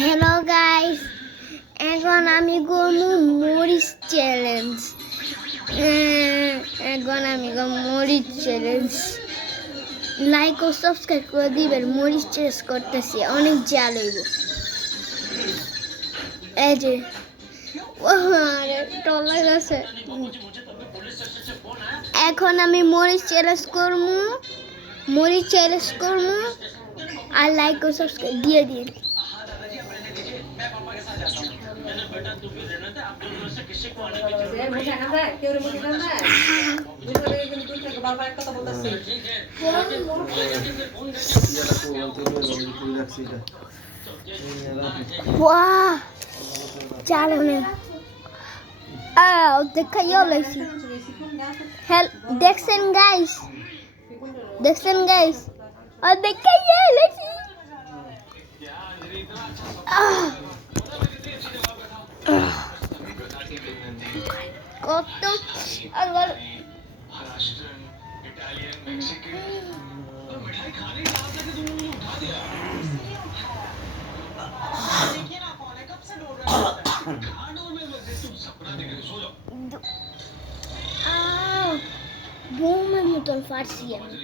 Hello guys, এখন আমি করবো মরিচ চ্যালেঞ্জ। মরিচ চ্যালেঞ্জ লাইক ও সাবস্ক্রাইব করে দিবেন। মরিচ চ্যালেঞ্জ করতেছি, অনেক জাল হইব। এই যে টলা গেছে। এখন আমি মরিচ চ্যালেঞ্জ করবো, আর লাইক ও সাবস্ক্রাইব দিয়ে দিন। দেখছেন গাইস, কত আল্লাহ বোমের মতন ফাটছি আমি।